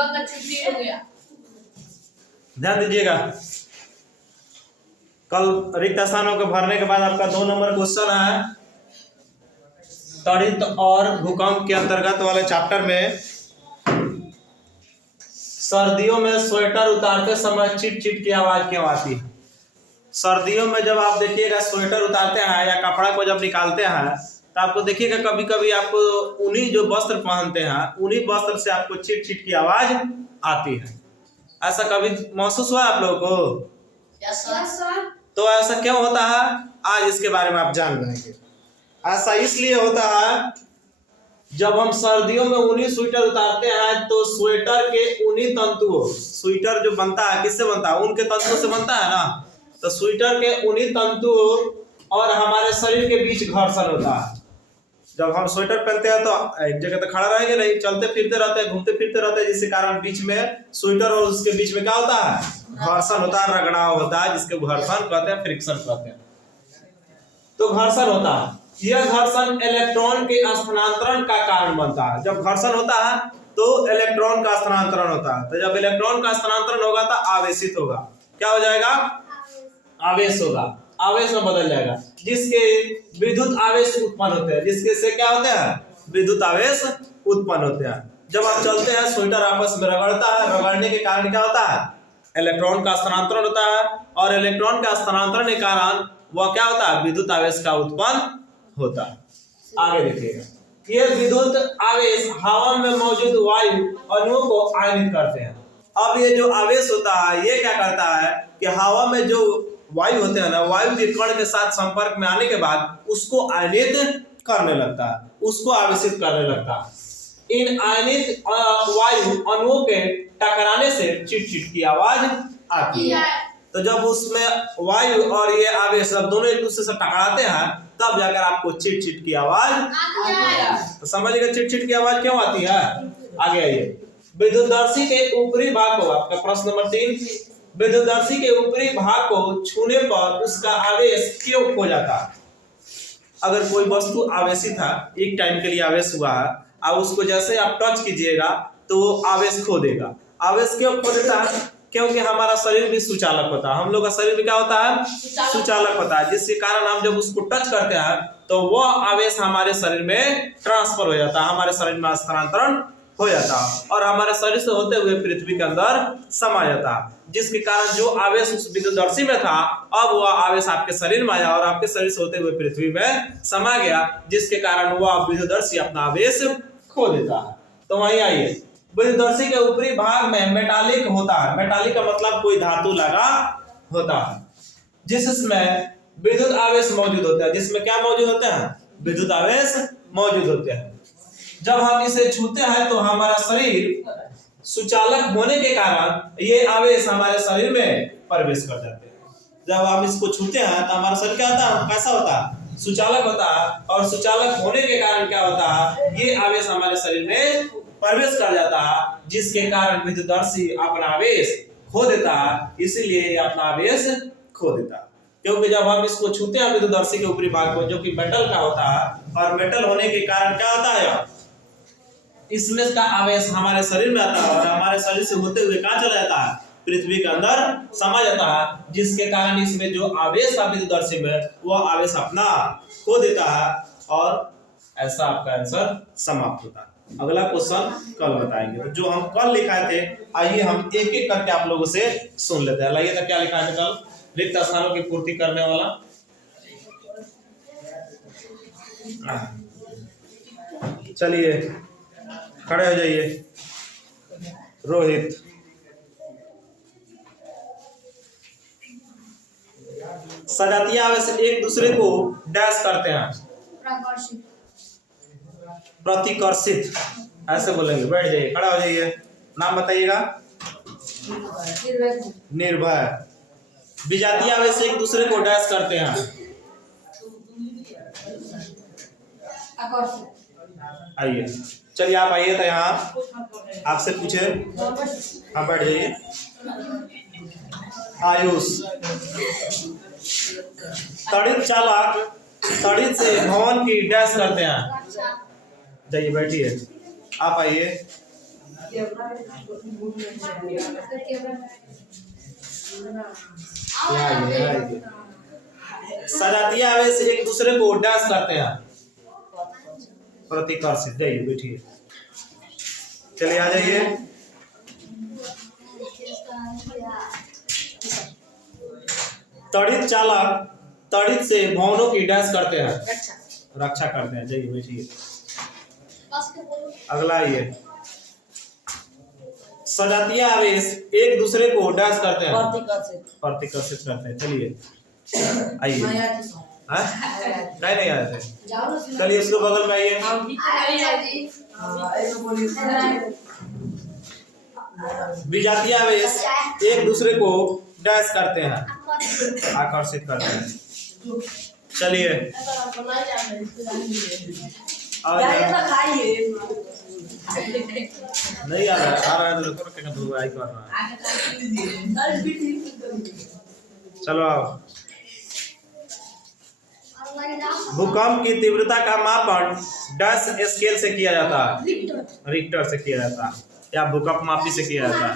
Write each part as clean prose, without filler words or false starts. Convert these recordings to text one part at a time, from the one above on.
सुबह का छुट्टी हो गया। ध्यान दीजिएगा, कल रिक्त स्थानों को भरने के बाद आपका 2 नंबर क्वेश्चन है त्वरित और भूकंप के अंतर्गत वाले चैप्टर में सर्दियों में स्वेटर उतारते समय चिट चिट की आवाज क्यों आती है। सर्दियों में जब आप देखिएगा स्वेटर उतारते हैं या कपड़ा को जब निकालते हैं तो आपको देखिएगा कभी कभी आपको उन्हीं जो वस्त्र पहनते हैं उन्हीं वस्त्र से आपको चिट चिट की आवाज आती है। ऐसा कभी महसूस हुआ आप लोगों को? Yes sir. तो ऐसा क्यों होता है आज इसके बारे में आप जान जाएंगे। ऐसा इसलिए होता है जब हम सर्दियों में ऊनी स्वेटर उतारते हैं तो स्वेटर के ऊनी तंतुओं, स्वेटर जो बनता है किससे बनता है? ऊन के तंतुओं से बनता है ना। तो स्वेटर के ऊनी तंतुओं और हमारे शरीर के बीच घर्षण होता है। जब हम स्वेटर पहनते हैं तो एक जगह तो खड़ा रहेंगे नहीं, चलते फिरते रहते हैं, घूमते फिरते रहते हैं, जिसके कारण बीच में स्वेटर और उसके बीच में क्या होता है? घर्षण होता है, रगड़ाव होता है, जिसके घर्षण कहते हैं, फ्रिक्शन कहते हैं। तो घर्षण होता है, यह घर्षण इलेक्ट्रॉन के स्थानांतरण का कारण बनता है। जब घर्षण होता है तो इलेक्ट्रॉन का स्थानांतरण होता है। तो जब इलेक्ट्रॉन का स्थानांतरण होगा तो आवेशित होगा। क्या हो जाएगा? आवेश होगा, आवेश में बदल जाएगा, जिसके विद्युत आवेश उत्पन्न होते हैं। जिसके से क्या होते हैं? विद्युत आवेश उत्पन्न होते हैं। जब आप चलते हैं स्वेटर आपस में रगड़ता है, रगड़ने के कारण क्या होता है? इलेक्ट्रॉन का स्थानांतरण होता है और इलेक्ट्रॉन का स्थानांतरण के कारण वह क्या होता है? विद्युत आवेश का उत्पन्न होता है। आगे देखिएगा, यह विद्युत आवेश हवा में मौजूद वायु अणुओं को आयनित करते हैं। अब ये जो आवेश होता है ये क्या करता है कि हवा में जो वायु होते हैं ना, वायु के कण के साथ संपर्क में आने के बाद उसको आयनित करने लगता है, उसको आवेशित करने लगता है। इन आयनित वायु अणुओं के टकराने से चिट चिट की आवाज आती है। तो जब उसमें वायु और ये आवेश सब दोनों एक दूसरे से टकराते हैं तब जाकर आपको चिट चिट की आवाज आती है। तो समझिएगा चिट चिट की आवाज क्यों आती है। आगे आइए, विद्युतदर्शी के ऊपरी भाग को, आपका प्रश्न नंबर 3, विद्युतदर्शी के ऊपरी भाग को छूने पर उसका आवेश क्यों खो जाता है। अगर कोई वस्तु आवेशित है, एक टाइम के लिए आवेश हुआ है, अब उसको जैसे आप टच कीजिएगा तो वो आवेश खो देगा। आवेश क्यों खो देता है? क्योंकि हमारा शरीर भी सुचालक होता है। हम लोग का शरीर भी क्या होता है? सुचालक होता है, जिसके कारण हम जब उसको टच करते हैं तो वह आवेश हमारे शरीर में ट्रांसफर हो जाता है, हमारे शरीर में स्थानांतरण हो जाता है और हमारे शरीर से होते हुए पृथ्वी के अंदर समा जाता है। जिसके कारण जो आवेश उस विद्युतदर्शी में था अब वह आवेश आपके शरीर में आया और आपके शरीर से होते हुए पृथ्वी में समा गया, जिसके कारण वह विद्युतदर्शी अपना आवेश खो देता है। तो वहीं आइए, विद्युतदर्शी के ऊपरी भाग में मेटालिक होता है। मेटालिक का मतलब कोई धातु लगा होता है जिसमें विद्युत आवेश मौजूद होता है। जिसमें क्या मौजूद होते हैं? विद्युत आवेश मौजूद होते हैं। जब हम इसे छूते हैं तो हमारा शरीर सुचालक होने के कारण ये आवेश हमारे शरीर में प्रवेश कर जाते हैं। जब हम इसको छूते हैं तो हमारा शरीर क्या होता है? कैसा होता है? सुचालक होता है और सुचालक होने के कारण क्या होता है? ये आवेश हमारे शरीर में प्रवेश कर जाता है, जिसके कारण विद्युतदर्शी अपना आवेश खो देता है। इसीलिए अपना आवेश खो देता है, क्योंकि जब हम इसको छूते हैं विद्युतदर्शी के ऊपरी भाग को, जो कि मेटल का होता है, और मेटल होने के कारण क्या होता है? इसमें का आवेश हमारे शरीर में आता है और हमारे शरीर से होते हुए कहाँ चला जाता है? पृथ्वी के अंदर समा जाता है, जिसके कारण इसमें जो आवेश था विद्युतदर्शी में वह आवेश अपना खो देता है और ऐसा आपका आंसर समाप्त होता है। अगला क्वेश्चन कल बताएंगे। तो जो हम कल लिखाए थे आइए हम एक एक करके आप लोगों से सुन लेते हैं। लाइए, तो क्या लिखा है कल? रिक्त स्थानों की पूर्ति करने वाला। चलिए खड़े हो जाइए। रोहित, सजातीय आवेश एक दूसरे को डैश करते हैं। प्रतिकर्षित ऐसे बोलेंगे। बैठ जाइए, खड़ा हो जाइए, नाम बताइएगा। निर्भय। विजातीय आवेश एक दूसरे को डैश करते हैं। आइए, चलिए आप आइए तो यहाँ आपसे पूछे। हाँ बैठ जाइए। आयुष, तड़ित चालक तड़ित से भवन की डैश करते हैं। जाइए बैठिए। आप आइए। सजातीय आवेश एक दूसरे को डैश करते हैं, प्रतिकर्षित। जाइए बैठिए, चलिए आ जाइए। तड़ित चालक तड़ित से भवनों की डैश करते हैं, रक्षा करते हैं। जाइए बैठिए, अगला ये सजातीय आवेश एक दूसरे को डैश करते हैं, प्रतिकर्षित करते हैं। चलिए आइए, नहीं आए थे, चलिए उसके बगल में आइए। विजातीय आवेश एक दूसरे को डैश करते हैं, आकर्षित करते हैं। चलिए नहीं आ रहा है तो आई कर रहा है। चलो आओ। भूकंप की तीव्रता का मापन डैश स्केल से किया जाता है, रिक्टर से किया जाता है, या भूकंप मापी से किया जाता है।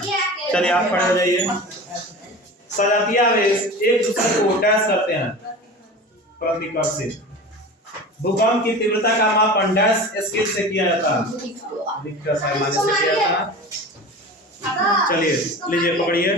चलिए आप खड़े हो जाइए। सजातीय आवेश एक दूसरे को डैश करते हैं, प्रतिकर्षित। भूकंप की तीव्रता का मापन डैश स्केल से किया जाता है, रिक्टर पैमाने से किया जाता है। चलिए लीजिए पकड़िए।